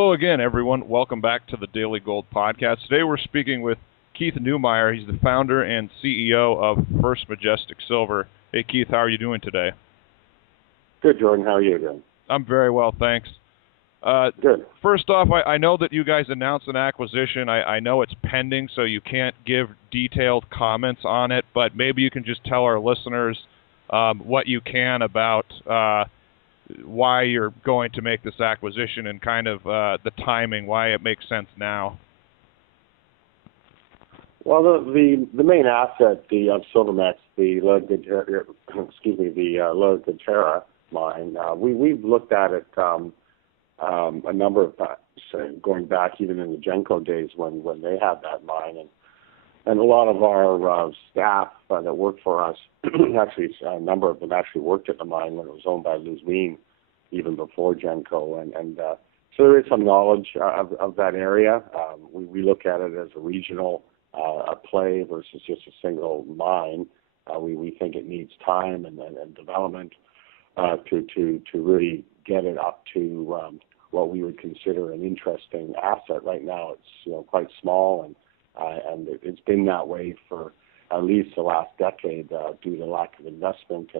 Hello again, everyone. Welcome back to the Daily Gold Podcast. Today we're speaking with Keith Newmeyer. He's the founder and CEO of First Majestic Silver. Hey, Keith, how are you doing today? Good, Jordan. How are you doing? I'm very well, thanks. Good. First off, I know that you guys announced an acquisition. I know it's pending, so you can't give detailed comments on it, but maybe you can just tell our listeners what you can about why you're going to make this acquisition and kind of the timing, why it makes sense now. Well, the main asset, of Silvermex, the La Guitarra mine, we've looked at it a number of times, going back even in the Genco days when they had that mine, and a lot of our staff that worked for us, actually a number of them actually worked at the mine when it was owned by Luzween, even before Genco, and so there is some knowledge of that area. We look at it as a regional play versus just a single mine. We think it needs time and development to really get it up to what we would consider an interesting asset. Right now, it's quite small, and it's been that way for at least the last decade due to lack of investment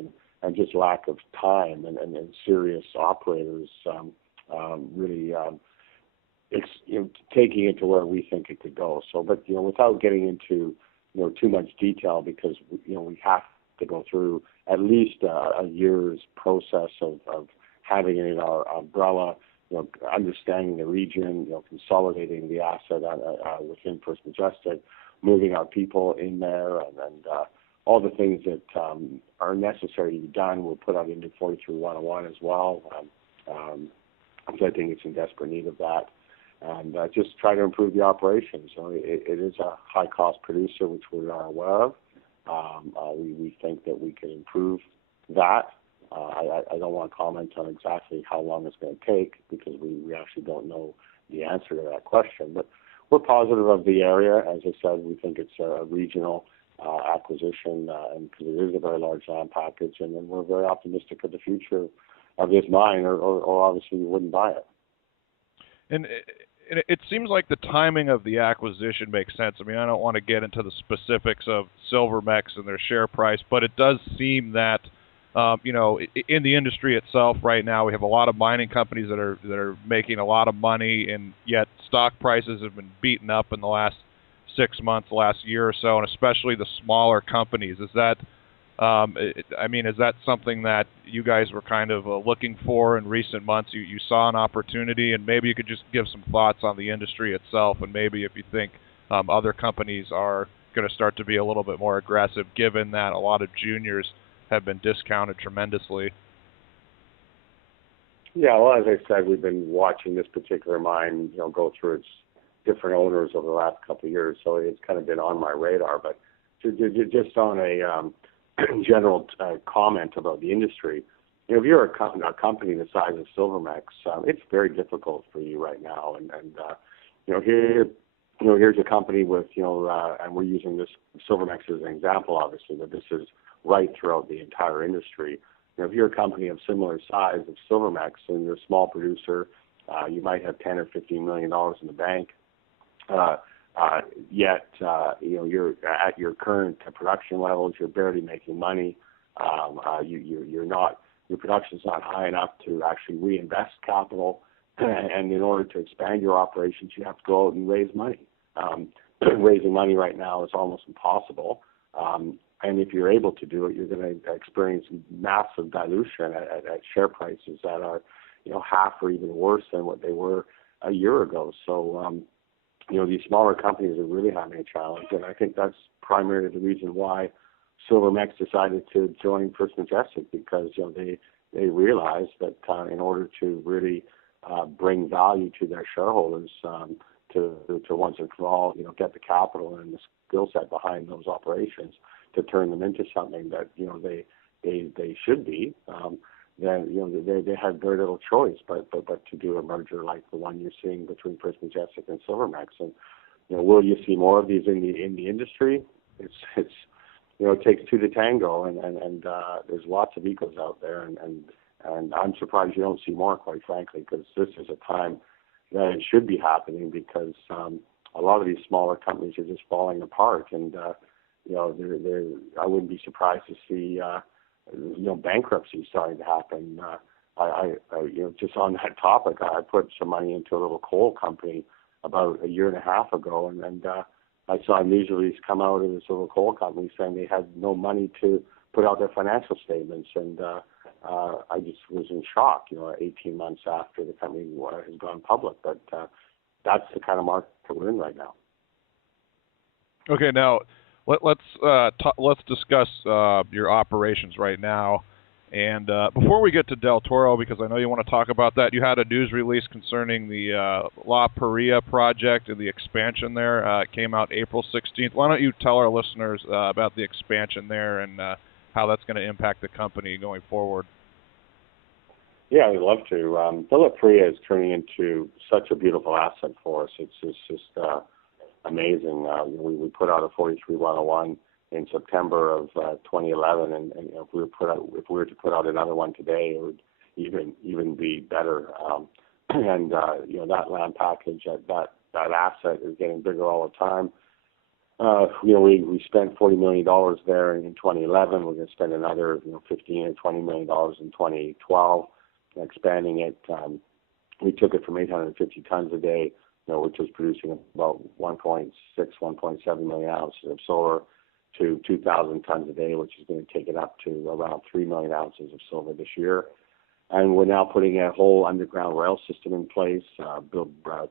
and just lack of time and serious operators really taking it to where we think it could go. So, but without getting into too much detail, because we have to go through at least a year's process of having it in our umbrella, understanding the region, consolidating the asset within First Majestic, moving our people in there, and all the things that are necessary to be done. We'll put out into 43-101 as well. So I think it's in desperate need of that. And just try to improve the operations. It is a high-cost producer, which we are aware of. We think that we can improve that. I don't want to comment on exactly how long it's going to take, because we actually don't know the answer to that question. But we're positive of the area. As I said, we think it's a regional acquisition, and because it is a very large land package, and then we're very optimistic of the future of this mine, or obviously we wouldn't buy it. And it seems like the timing of the acquisition makes sense. I mean, I don't want to get into the specifics of Silvermex and their share price, but it does seem that in the industry itself right now, we have a lot of mining companies that are making a lot of money, and yet stock prices have been beaten up in the last 6 months, the last year or so, and especially the smaller companies. Is that, is that something that you guys were kind of looking for in recent months? You saw an opportunity, and maybe you could just give some thoughts on the industry itself, and maybe if you think other companies are going to start to be a little bit more aggressive, given that a lot of juniors have been discounted tremendously. Yeah, well, as I said, we've been watching this particular mine, go through its different owners over the last couple of years, so it's kind of been on my radar. But just on a general comment about the industry, if you're a company the size of Silvermex, it's very difficult for you right now. And here's a company with and we're using this Silvermex as an example, obviously, but this is right throughout the entire industry. If you're a company of similar size of Silvermex and you're a small producer, you might have $10 or $15 million in the bank. Yet you're at your current production levels, you're barely making money. Your production's not high enough to actually reinvest capital, and in order to expand your operations, you have to go out and raise money. Raising money right now is almost impossible. And if you're able to do it, you're going to experience massive dilution at share prices that are, half or even worse than what they were a year ago. So, these smaller companies are really having a challenge, and I think that's primarily the reason why Silvermex decided to join First Majestic, because they realized that in order to really bring value to their shareholders, to once and for all, get the capital and the skill set behind those operations to turn them into something that they should be, then they had very little choice but to do a merger like the one you're seeing between First Majestic and Silvermex. And will you see more of these in the industry? It's it takes two to tango, and there's lots of egos out there, and I'm surprised you don't see more, quite frankly, because this is a time that it should be happening because a lot of these smaller companies are just falling apart, and I wouldn't be surprised to see bankruptcy starting to happen. I just on that topic, I put some money into a little coal company about a year and a half ago, and I saw a news release come out of this little coal company saying they had no money to put out their financial statements, and I just was in shock, 18 months after the company has gone public. But that's the kind of market we're in right now. Okay, now let's discuss your operations right now. And before we get to Del Toro, because I know you want to talk about that, you had a news release concerning the La Paria project and the expansion there. It came out April 16th. Why don't you tell our listeners about the expansion there and how that's going to impact the company going forward? Yeah, I'd love to. La Paria is turning into such a beautiful asset for us. It's just amazing. We put out a 43-101 in September of 2011, and if we were to put out another one today, it would even be better. That land package, that asset is getting bigger all the time. We spent $40 million there in 2011. We're going to spend another $15 or $20 million in 2012 expanding it. We took it from 850 tons a day, which was producing about 1.6, 1.7 million ounces of silver, to 2,000 tons a day, which is going to take it up to around 3 million ounces of silver this year. And we're now putting a whole underground rail system in place,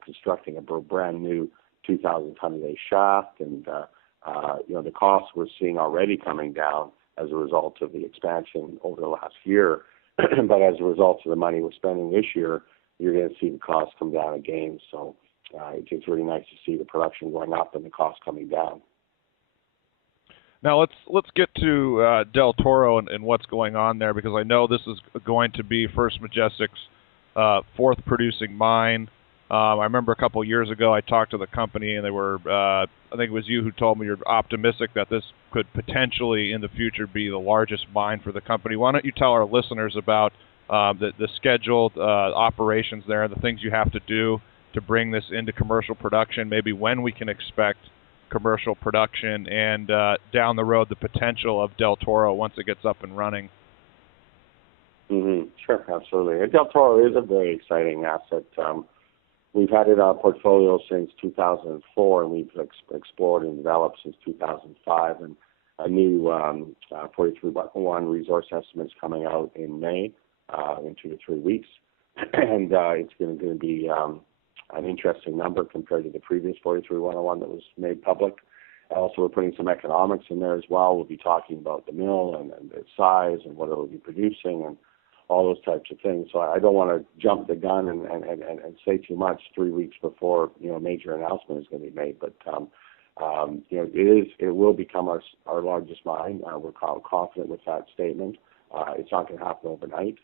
constructing a brand new 2,000 ton a day shaft, and the costs we're seeing already coming down as a result of the expansion over the last year. But as a result of the money we're spending this year, you're going to see the costs come down again. So it's really nice to see the production going up and the costs coming down. Now let's get to Del Toro and what's going on there, because I know this is going to be First Majestic's fourth producing mine. I remember a couple of years ago I talked to the company, and they were I think it was you who told me you're optimistic that this could potentially in the future be the largest mine for the company. Why don't you tell our listeners about the scheduled operations there and the things you have to do to bring this into commercial production, maybe when we can expect commercial production, and down the road the potential of Del Toro once it gets up and running. Sure, absolutely. Del Toro is a very exciting asset. We've had it in our portfolio since 2004, and we've explored and developed since 2005. And a new 43-1 resource estimate is coming out in May, in 2 to 3 weeks, and it's going to be an interesting number compared to the previous 43-101 that was made public. Also, we're putting some economics in there as well. We'll be talking about the mill and its size and what it will be producing and all those types of things. So I don't want to jump the gun and say too much 3 weeks before a major announcement is going to be made. But it will become our largest mine. We're confident with that statement. It's not going to happen overnight.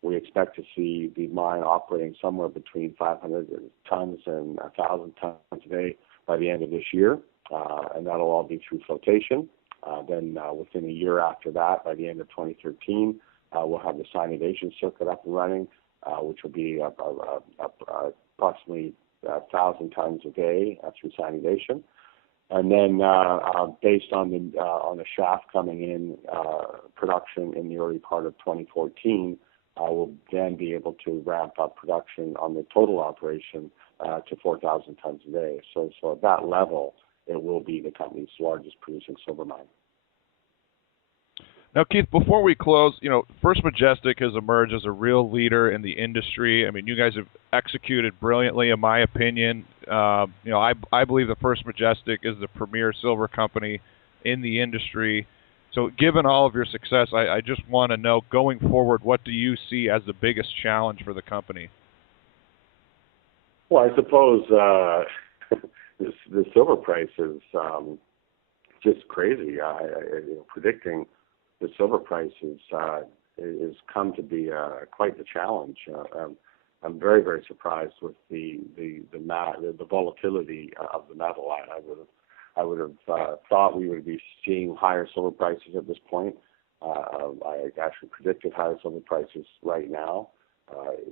We expect to see the mine operating somewhere between 500 tons and 1,000 tons a day by the end of this year, and that'll all be through flotation. Then within a year after that, by the end of 2013, we'll have the cyanidation circuit up and running, which will be approximately 1,000 tons a day through cyanidation. And then, based on the shaft coming in production in the early part of 2014, we'll then be able to ramp up production on the total operation to 4,000 tons a day. So at that level, it will be the company's largest producing silver mine. Now, Keith, before we close, First Majestic has emerged as a real leader in the industry. I mean, you guys have executed brilliantly, in my opinion. I believe that First Majestic is the premier silver company in the industry. So given all of your success, I just want to know, going forward, what do you see as the biggest challenge for the company? Well, I suppose the silver price is just crazy. Predicting the silver price is come to be quite the challenge. I'm very, very surprised with the volatility of the metal. I would have thought we would be seeing higher silver prices at this point. I actually predicted higher silver prices right now.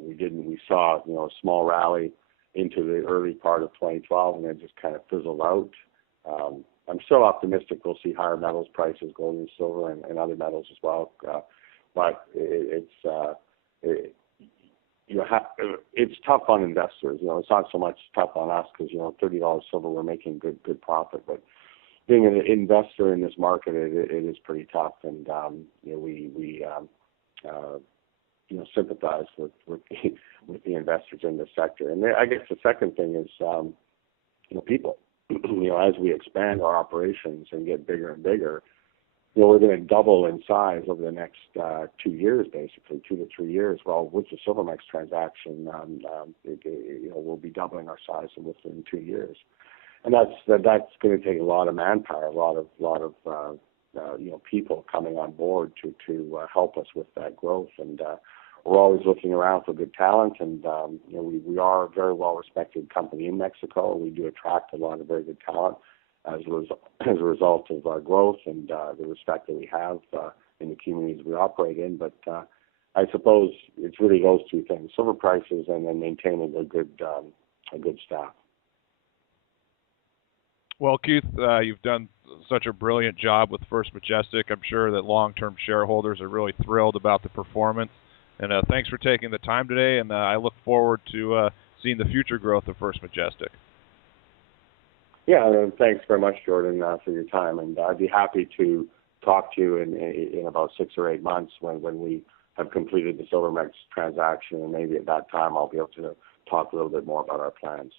We saw, a small rally into the early part of 2012, and then just kind of fizzled out. I'm still optimistic we'll see higher metals prices, gold and silver, and other metals as well. But it's tough on investors. It's not so much tough on us because $30 silver, we're making good profit. But being an investor in this market, it is pretty tough, and we sympathize with the investors in this sector. And I guess the second thing is people. As we expand our operations and get bigger and bigger, we're going to double in size over the next 2 years, basically 2 to 3 years. Well, with the Silvermex transaction, we'll be doubling our size within 2 years, and that's going to take a lot of manpower, a lot of people coming on board to help us with that growth. And we're always looking around for good talent, and we are a very well-respected company in Mexico. We do attract a lot of very good talent as a result of our growth and the respect that we have in the communities we operate in. But I suppose it's really those two things: silver prices and then maintaining a good staff. Well, Keith, you've done such a brilliant job with First Majestic. I'm sure that long-term shareholders are really thrilled about the performance. And thanks for taking the time today, and I look forward to seeing the future growth of First Majestic. Yeah, and thanks very much, Jordan, for your time. And I'd be happy to talk to you in about 6 or 8 months when we have completed the Silvermex transaction, and maybe at that time I'll be able to talk a little bit more about our plans.